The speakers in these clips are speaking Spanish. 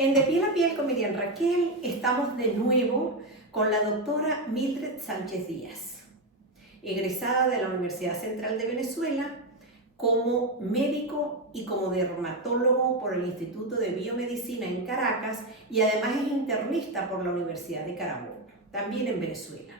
En De Piel a Piel con Miriam Raquel estamos de nuevo con la doctora Mildred Sánchez Díaz, egresada de la Universidad Central de Venezuela como médico y como dermatólogo por el Instituto de Biomedicina en Caracas y además es internista por la Universidad de Carabobo, también en Venezuela.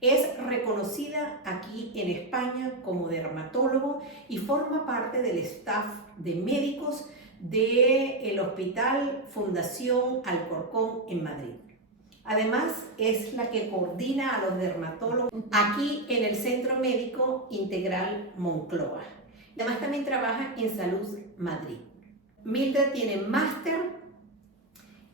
Es reconocida aquí en España como dermatólogo y forma parte del staff de médicos del Hospital Fundación Alcorcón en Madrid. Además, es la que coordina a los dermatólogos aquí en el Centro Médico Integral Moncloa. Además, también trabaja en Salud Madrid. Mildred tiene máster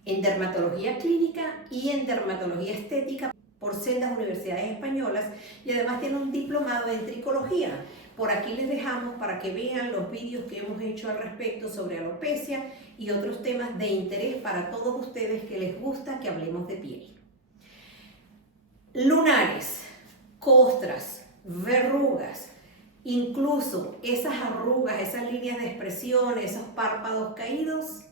en dermatología clínica y en dermatología estética por sendas universidades españolas y además tiene un diplomado en tricología. Por aquí les dejamos para que vean los vídeos que hemos hecho al respecto sobre alopecia y otros temas de interés para todos ustedes que les gusta que hablemos de piel. Lunares, costras, verrugas, incluso esas arrugas, esas líneas de expresión, esos párpados caídos,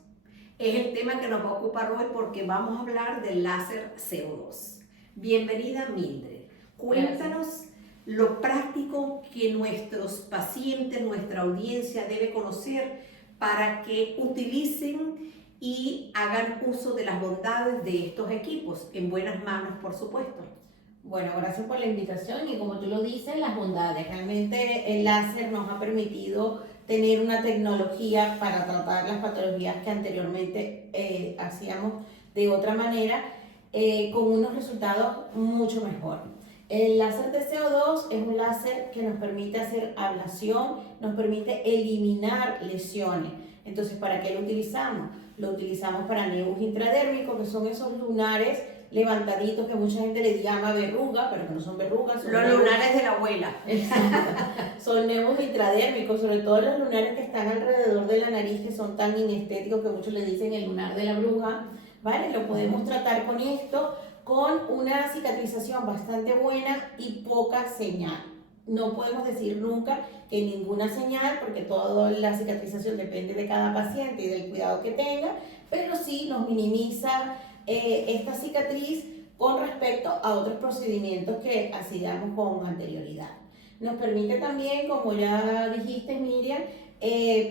es el tema que nos va a ocupar hoy porque vamos a hablar del láser CO2. Bienvenida, Mildred. Cuéntanos lo práctico que nuestros pacientes, nuestra audiencia debe conocer para que utilicen y hagan uso de las bondades de estos equipos, en buenas manos, por supuesto. Bueno, gracias por la invitación y como tú lo dices, las bondades. Realmente el láser nos ha permitido tener una tecnología para tratar las patologías que anteriormente hacíamos de otra manera, con unos resultados mucho mejor. El láser de CO2 es un láser que nos permite hacer ablación, nos permite eliminar lesiones. Entonces, ¿para qué lo utilizamos? Lo utilizamos para nevus intradérmicos, que son esos lunares levantaditos que mucha gente le llama verruga, pero que no son verrugas. Son los lunares de la abuela. Son nevus intradérmicos, sobre todo los lunares que están alrededor de la nariz, que son tan inestéticos que muchos le dicen el lunar de la bruja, ¿vale? Lo podemos tratar con esto, con una cicatrización bastante buena y poca señal. No podemos decir nunca que ninguna señal, porque toda la cicatrización depende de cada paciente y del cuidado que tenga, pero sí nos minimiza esta cicatriz con respecto a otros procedimientos que hacíamos con anterioridad. Nos permite también, como ya dijiste, Miriam,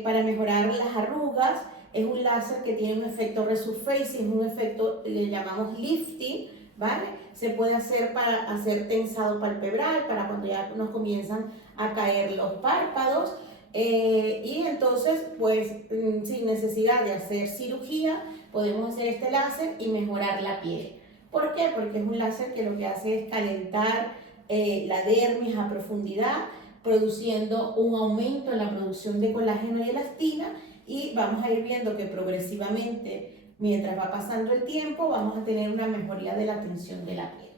para mejorar las arrugas. Es un láser que tiene un efecto resurfacing, un efecto le llamamos lifting, ¿vale? Se puede hacer para hacer tensado palpebral, para cuando ya nos comienzan a caer los párpados, y entonces, pues, sin necesidad de hacer cirugía, podemos hacer este láser y mejorar la piel. ¿Por qué? Porque es un láser que lo que hace es calentar la dermis a profundidad, produciendo un aumento en la producción de colágeno y elastina, y vamos a ir viendo que progresivamente, mientras va pasando el tiempo, vamos a tener una mejoría de la tensión de la piel.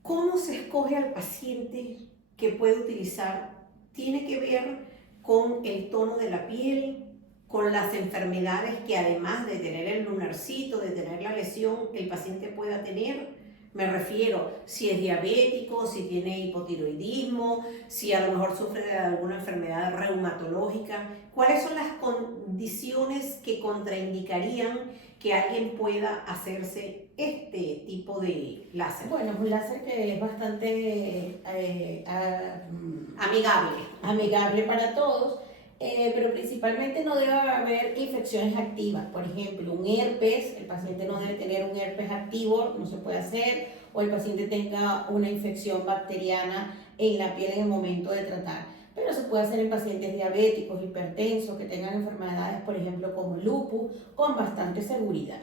¿Cómo se escoge al paciente que puede utilizar? ¿Tiene que ver con el tono de la piel, con las enfermedades que además de tener el lunarcito, de tener la lesión, el paciente pueda tener? Me refiero, si es diabético, si tiene hipotiroidismo, si a lo mejor sufre de alguna enfermedad reumatológica. ¿Cuáles son las condiciones que contraindicarían que alguien pueda hacerse este tipo de láser? Bueno, es un láser que es bastante amigable para todos, pero principalmente no debe haber infecciones activas. Por ejemplo, un herpes, el paciente no debe tener un herpes activo, no se puede hacer, o el paciente tenga una infección bacteriana en la piel en el momento de tratar. Pero se puede hacer en pacientes diabéticos, hipertensos, que tengan enfermedades, por ejemplo, como lupus, con bastante seguridad.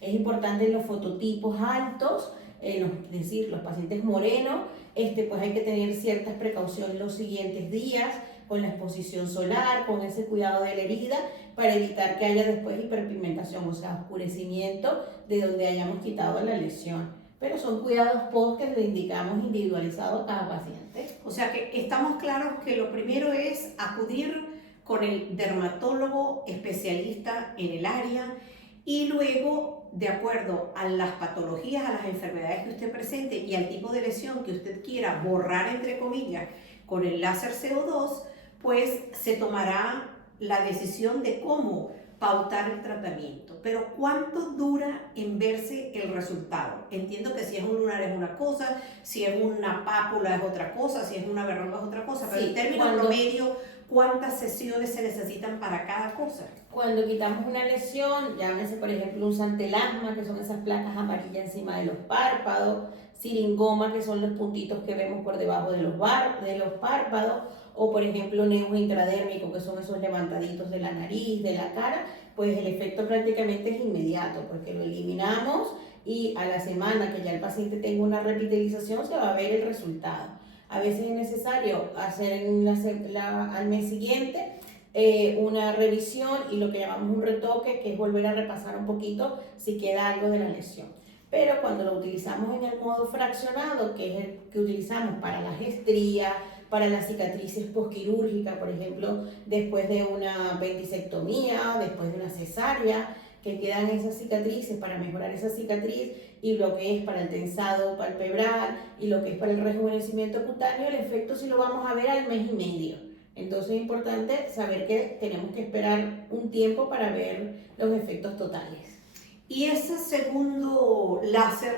Es importante en los fototipos altos, es decir, los pacientes morenos, pues hay que tener ciertas precauciones los siguientes días, con la exposición solar, con ese cuidado de la herida, para evitar que haya después hiperpigmentación, o sea, oscurecimiento de donde hayamos quitado la lesión. Pero son cuidados post que le indicamos individualizados a cada paciente. O sea que estamos claros que lo primero es acudir con el dermatólogo especialista en el área y luego, de acuerdo a las patologías, a las enfermedades que usted presente y al tipo de lesión que usted quiera borrar, entre comillas, con el láser CO2, pues se tomará la decisión de cómo pautar el tratamiento, pero ¿cuánto dura en verse el resultado? Entiendo que si es un lunar es una cosa, si es una pápula es otra cosa, si es una verruga es otra cosa, pero Sí, en términos promedio, ¿cuántas sesiones se necesitan para cada cosa? Cuando quitamos una lesión, llámese por ejemplo un santelasma, que son esas placas amarillas encima de los párpados, siringoma, que son los puntitos que vemos por debajo de los párpados, o por ejemplo nevo intradérmico, que son esos levantaditos de la nariz, de la cara, pues el efecto prácticamente es inmediato, porque lo eliminamos y a la semana que ya el paciente tenga una repitelización se va a ver el resultado. A veces es necesario hacer al mes siguiente una revisión y lo que llamamos un retoque, que es volver a repasar un poquito si queda algo de la lesión. Pero cuando lo utilizamos en el modo fraccionado, que es el que utilizamos para las estrías, para las cicatrices posquirúrgicas, por ejemplo, después de una apendicectomía, después de una cesárea, que quedan esas cicatrices para mejorar esa cicatriz, y lo que es para el tensado palpebral y lo que es para el rejuvenecimiento cutáneo, el efecto sí lo vamos a ver al mes y medio. Entonces es importante saber que tenemos que esperar un tiempo para ver los efectos totales. Y ese segundo láser,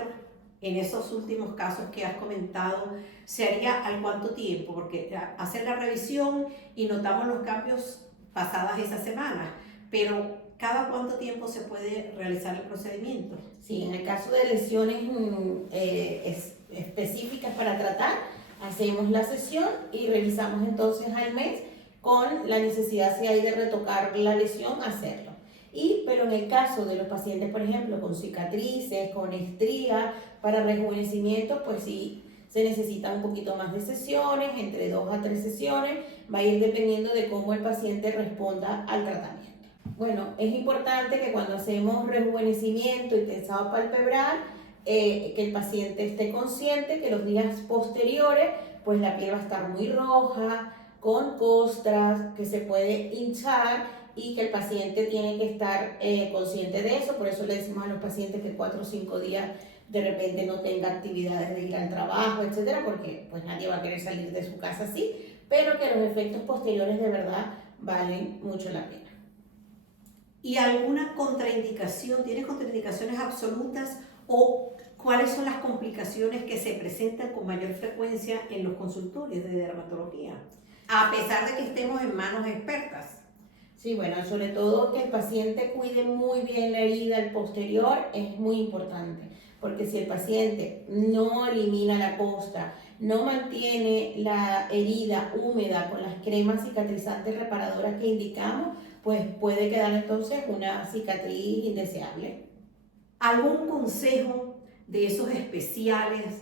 en esos últimos casos que has comentado, ¿se haría al cuánto tiempo? Porque hacen la revisión y notamos los cambios pasadas esas semanas, pero ¿cada cuánto tiempo se puede realizar el procedimiento? Sí, en el caso de lesiones específicas para tratar, hacemos la sesión y revisamos entonces al mes con la necesidad, si hay de retocar la lesión, hacerlo. Pero en el caso de los pacientes, por ejemplo, con cicatrices, con estrías, para rejuvenecimiento, pues sí se necesita un poquito más de sesiones, entre 2 a 3 sesiones, va a ir dependiendo de cómo el paciente responda al tratamiento. Bueno, es importante que cuando hacemos rejuvenecimiento y tensado palpebral, que el paciente esté consciente que los días posteriores, pues la piel va a estar muy roja, con costras, que se puede hinchar, y que el paciente tiene que estar consciente de eso. Por eso le decimos a los pacientes que 4 o 5 días de repente no tenga actividades de ir al trabajo, etcétera, porque pues nadie va a querer salir de su casa así, pero que los efectos posteriores de verdad valen mucho la pena. ¿Y alguna contraindicación? ¿Tienes contraindicaciones absolutas o cuáles son las complicaciones que se presentan con mayor frecuencia en los consultorios de dermatología? A pesar de que estemos en manos expertas. Sí, bueno, sobre todo que el paciente cuide muy bien la herida al posterior es muy importante, porque si el paciente no elimina la costra, no mantiene la herida húmeda con las cremas cicatrizantes reparadoras que indicamos, pues puede quedar entonces una cicatriz indeseable. ¿Algún consejo de esos especiales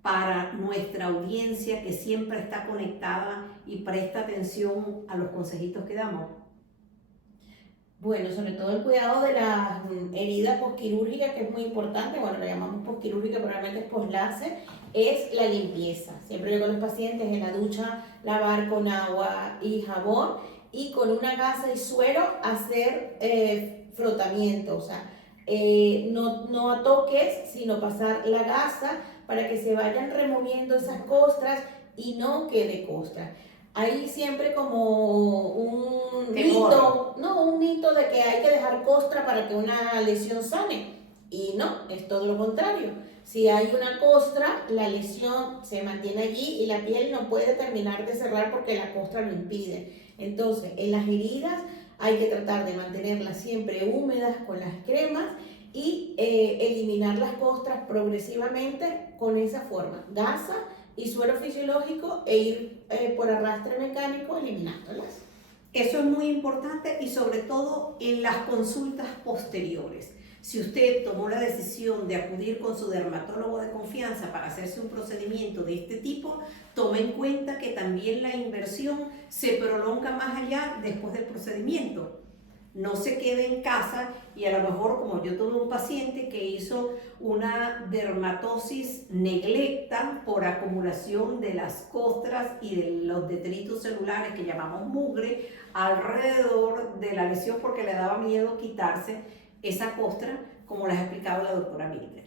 para nuestra audiencia que siempre está conectada y presta atención a los consejitos que damos? Bueno, sobre todo el cuidado de las heridas posquirúrgicas, que es muy importante, bueno, lo llamamos posquirúrgica, pero realmente es posláser, es la limpieza. Siempre yo con los pacientes en la ducha lavar con agua y jabón, y con una gasa y suero hacer frotamiento, o sea, no a toques, sino pasar la gasa para que se vayan removiendo esas costras y no quede costra. Hay siempre como un mito de que hay que dejar costra para que una lesión sane. Y no, es todo lo contrario. Si hay una costra, la lesión se mantiene allí y la piel no puede terminar de cerrar porque la costra lo impide. Entonces, en las heridas hay que tratar de mantenerlas siempre húmedas con las cremas y eliminar las costras progresivamente con esa forma. Gasa y suero fisiológico e ir por arrastre mecánico eliminándolas. Eso es muy importante y sobre todo en las consultas posteriores. Si usted tomó la decisión de acudir con su dermatólogo de confianza para hacerse un procedimiento de este tipo, tome en cuenta que también la inversión se prolonga más allá después del procedimiento. No se quede en casa y a lo mejor, como yo tuve un paciente que hizo una dermatosis neglecta por acumulación de las costras y de los detritos celulares que llamamos mugre alrededor de la lesión porque le daba miedo quitarse esa costra, como les ha explicado la doctora Mildred.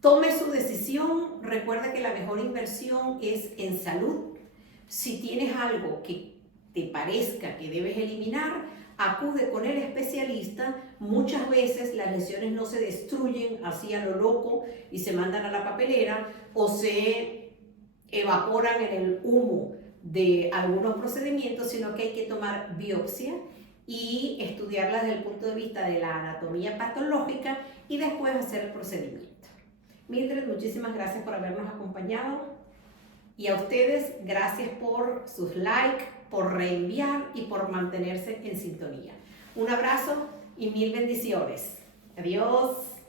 Tome su decisión, recuerda que la mejor inversión es en salud. Si tienes algo que te parezca que debes eliminar, acude con el especialista. Muchas veces las lesiones no se destruyen así a lo loco y se mandan a la papelera o se evaporan en el humo de algunos procedimientos, sino que hay que tomar biopsia y estudiarla desde el punto de vista de la anatomía patológica y después hacer el procedimiento. Mildred, muchísimas gracias por habernos acompañado y a ustedes gracias por sus likes, por reenviar y por mantenerse en sintonía. Un abrazo y mil bendiciones. Adiós.